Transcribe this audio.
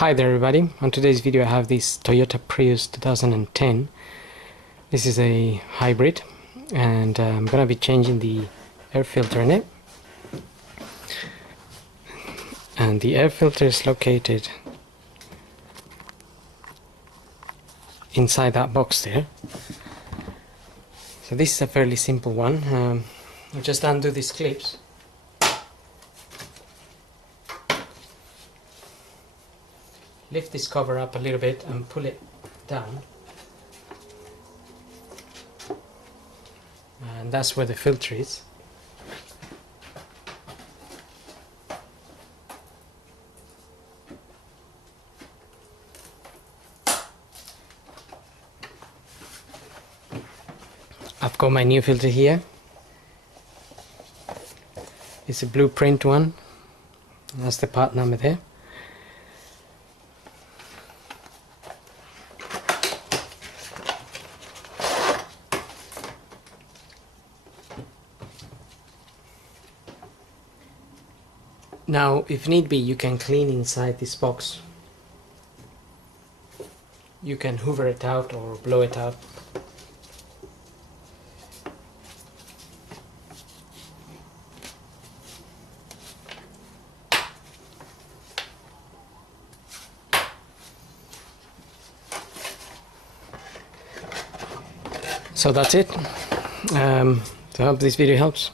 Hi there everybody, on today's video I have this Toyota Prius 2010. This is a hybrid and I'm gonna be changing the air filter in it. And the air filter is located inside that box there. So this is a fairly simple one. I'll just undo these clips. Lift this cover up a little bit and pull it down, and that's where the filter is. I've got my new filter here. It's a blueprint one. That's the part number there. Now, if need be, you can clean inside this box. You can hoover it out or blow it out. So that's it. So I hope this video helps.